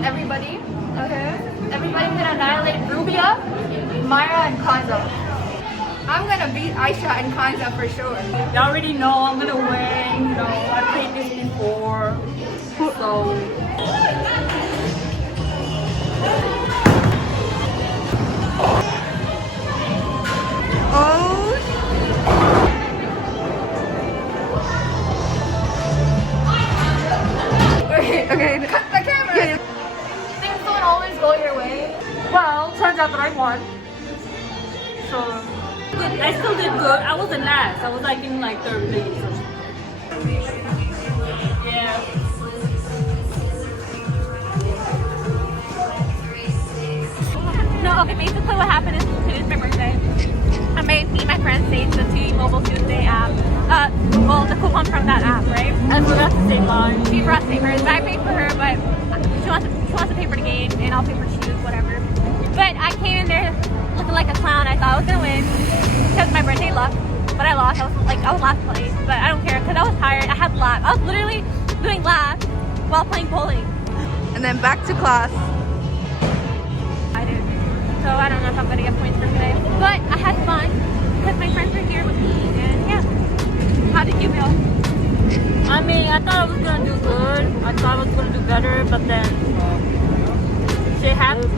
annihilate everybody. Okay? Everybody can annihilate Rubia, Myra, and Kanza. I'm gonna beat Aisha and Kanza for sure. You already know I'm gonna win. You know, I played this before. So. Oh. Okay. Cut the camera. Things don't always go your way. Well, turns out that I won. So, I still did good. I wasn't last. I was like in like third place or something. Yeah. No, okay, basically what happened is today's my birthday. I made me and my friends stage the TD Mobile Tuesday app. Well, the coupon from that app, right? I forgot to say mine. She forgot to pay for hers, but I paid for her, but she wants to pay for the game, and I'll pay for shoes, whatever. But I came in there looking like a clown. I thought I was gonna win because my birthday luck, but I lost. I was last place, but I don't care because I was tired. I had laps. I was literally doing laps while playing bowling. And then back to class. I did. So I don't know if I'm gonna get points for today, but I had fun because my friends were here with me, and yeah. How did you feel? I mean, I thought I was gonna do good. I thought I was gonna do better, but then shit happened.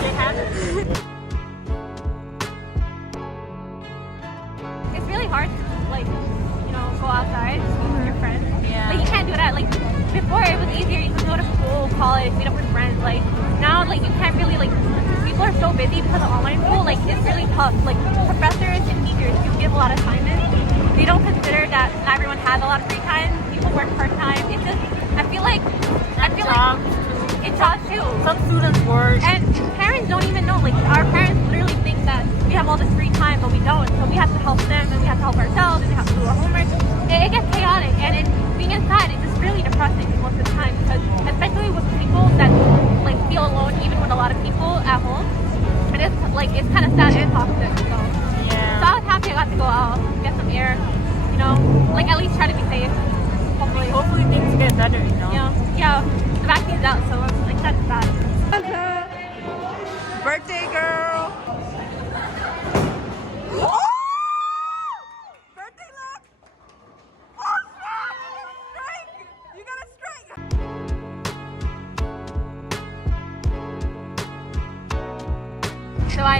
Shit happened. It's really hard to like, you know, go outside with your friends. Yeah. Like you can't do that. Like before it was easier. You could go to school, college, meet up with friends. Like now, like you can't really like. People are so busy because of online school. Like it's really tough. Like professors and teachers do give a lot of time in. They don't consider that not everyone has a lot of free time. People work part time. It's just. I feel like it's jobs too. Some students work. And parents don't even know. Like our parents literally think that we have all this free time, but we don't. So we have to help them, and we have to help ourselves, and we have to do our homework. It gets chaotic, and being inside is just really depressing most of the time, because especially with people that like feel alone, even with a lot of people at home. And it's kind of sad and toxic. So Yeah. I was happy I got to go out, get some air. You know, like at least try to be safe. Hopefully. Hopefully things get better, you know. Yeah. The vaccine's out, so I'm excited for that. Birthday girl. Oh! Birthday luck. Oh, strike! You got a strike. So I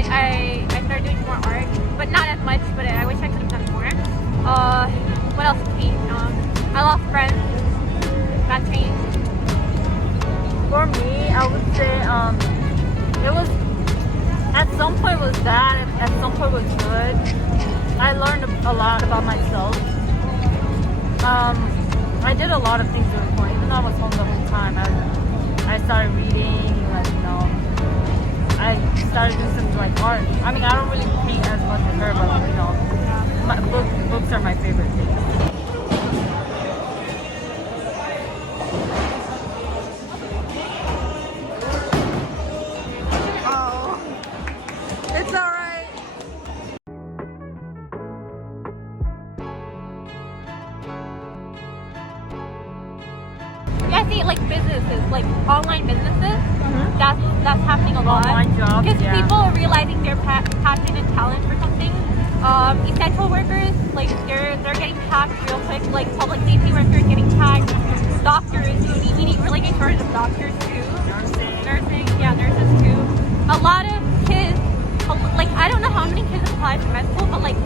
started doing more art, but not as much, but I wish I could have done more. What else changed? I lost friends. That changed. For me, I would say it was at some point it was bad, at some point it was good. I learned a lot about myself. I did a lot of things during quarantine, even though I was home the whole time. I started reading, like, you know, I started doing some like art. I mean, I don't really paint as much as her, but you know, my books are my favorite thing. It's all right. Yeah, see, like businesses, like online businesses, that's happening a lot. Online jobs, because yeah. people are realizing their passion and talent for something. Essential workers, like they're getting hacked real quick. Like public safety workers getting hacked. Doctors, we need really get shortage of doctors too. Nursing, yeah, nurses too. A lot of kids, like I don't know how many kids applied to med school, but like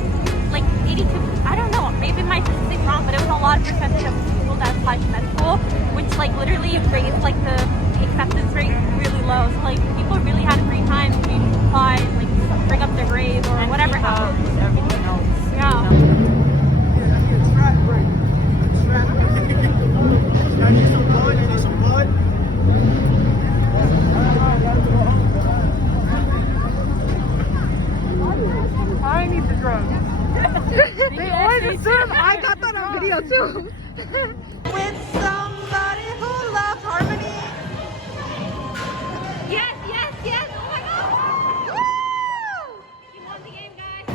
82. I don't know. Maybe my statistic's wrong, but it was a lot of percentage of people that applied to med school, which like literally raised like the acceptance rate really low. So like people really had free time to apply, like bring up their grades or whatever happened. Everything else. Yeah. I need the drugs. They ordered some. I got that on video too. With somebody who loves harmony. Yes, yes, yes. Oh my God. Woo! You won the game, guys.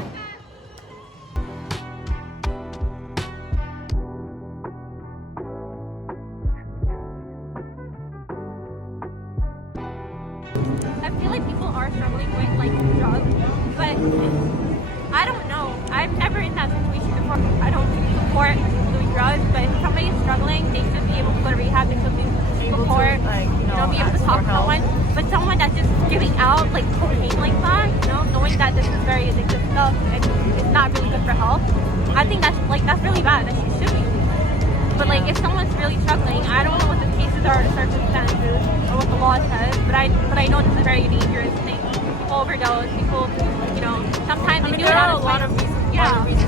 are struggling with like drugs, but I don't know. I'm never in that situation before. I don't support doing drugs, but if somebody's struggling, they should be able to go to rehab. They should be able to support, like, be able to talk to someone. But someone that's just giving out like cocaine like that, knowing that this is very addictive stuff and it's not really good for health, I think that's really bad. That she should be. But like, if someone's really struggling, I don't know what the cases are, the circumstances, or what the law says. But I know this is a very dangerous thing. People overdose. People, sometimes they do it there out are of a lot of reasons,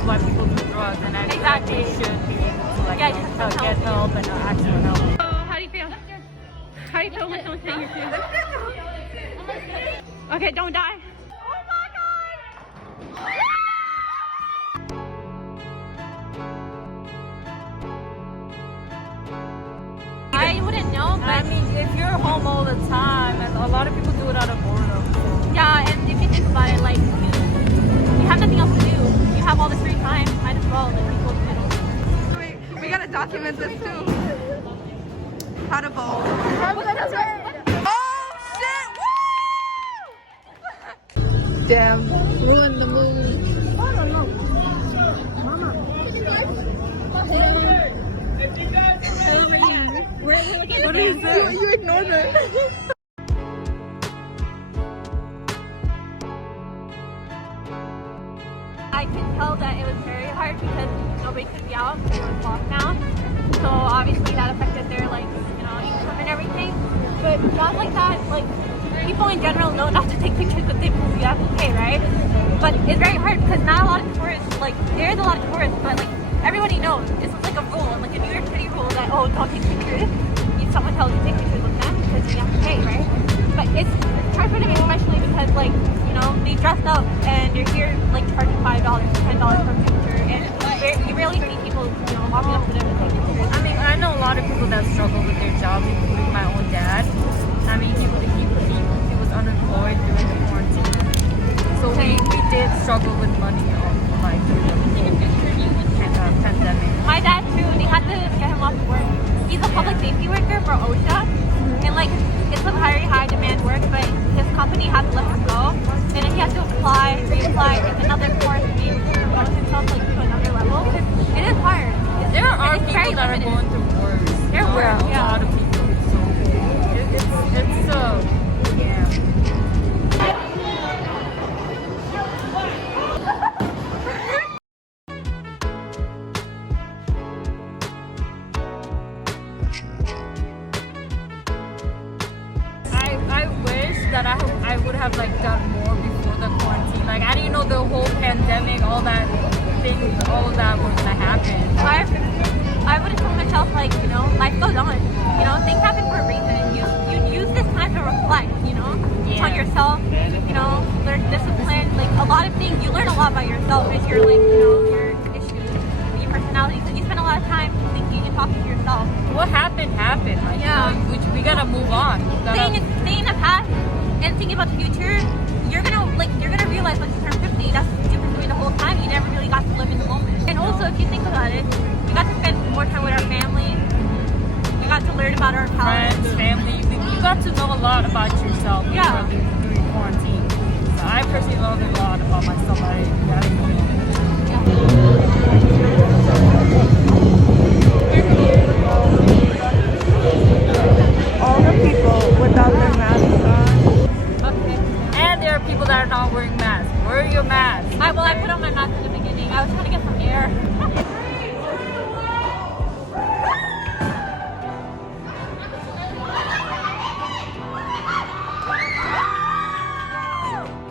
why people do drugs, and I feel like Exactly. they should be able to like Get get help and actual help. So, how do you feel? How do you feel when someone's saying your food? Okay, don't die. Oh my god! I wouldn't know, but I mean, if you're home all the time, and a lot of people do it out of boredom. yeah, and if you think about it, like you have nothing else to do. You have all this free time, might as well let people do it. Wait, we gotta document this too. How to bowl. Oh shit! Woo! Damn, ruined the mood. I don't know. What is it? You ignored her. I can tell that it was very hard because nobody could be out because it was lockdown. So obviously that affected their income and everything. But jobs like that, like people in general know not to take pictures with them because you have to pay, right? But it's very hard because not a lot of tourists, like there is a lot of tourists, but like everybody knows it's like a rule, like a New York City rule that don't take pictures. If someone tells you to take pictures with them because you have to pay, right? But it's hard for them especially because they dressed up and they're here like charging $5 to $10 for a picture, and you rarely see people walking up to them to take pictures. I mean, I know a lot of people that struggle with their jobs, including my own dad. I mean, he was unemployed during the quarantine, so we did struggle with money during the pandemic. My dad too, they had to get him off work. He's a public safety worker for OSHA, and it's a very high demand work, but his company had to let him go, and then he had to reapply, take another course to be able to promote himself to another level. It is hard. There are it's very people that are limited. going through worse. There were, a yeah. lot of people. So yeah. I wish that I would have done more before the quarantine. Like, I didn't know the whole pandemic, all of that was gonna happen. I would have told myself life goes on. Things happen for a reason. You use this time to reflect. On yourself. Learn discipline. Like a lot of things, you learn a lot about yourself as your your issues, your personality. So you spend a lot of time thinking and talking to yourself. What happened happened. We gotta move on. Staying in the past and thinking about the future, you're gonna realize once you turn 50, that's what you've been doing the whole time. You never really got to live in the moment. And also, if you think about it, we got to spend more time with our family. We got to learn about our friends, talents. family. You got to know a lot about yourself during quarantine. So I personally learned a lot about myself. All the people without their masks on. Okay. And there are people that are not wearing masks. Wear your mask. I put on my mask in the beginning. I was trying to get some air.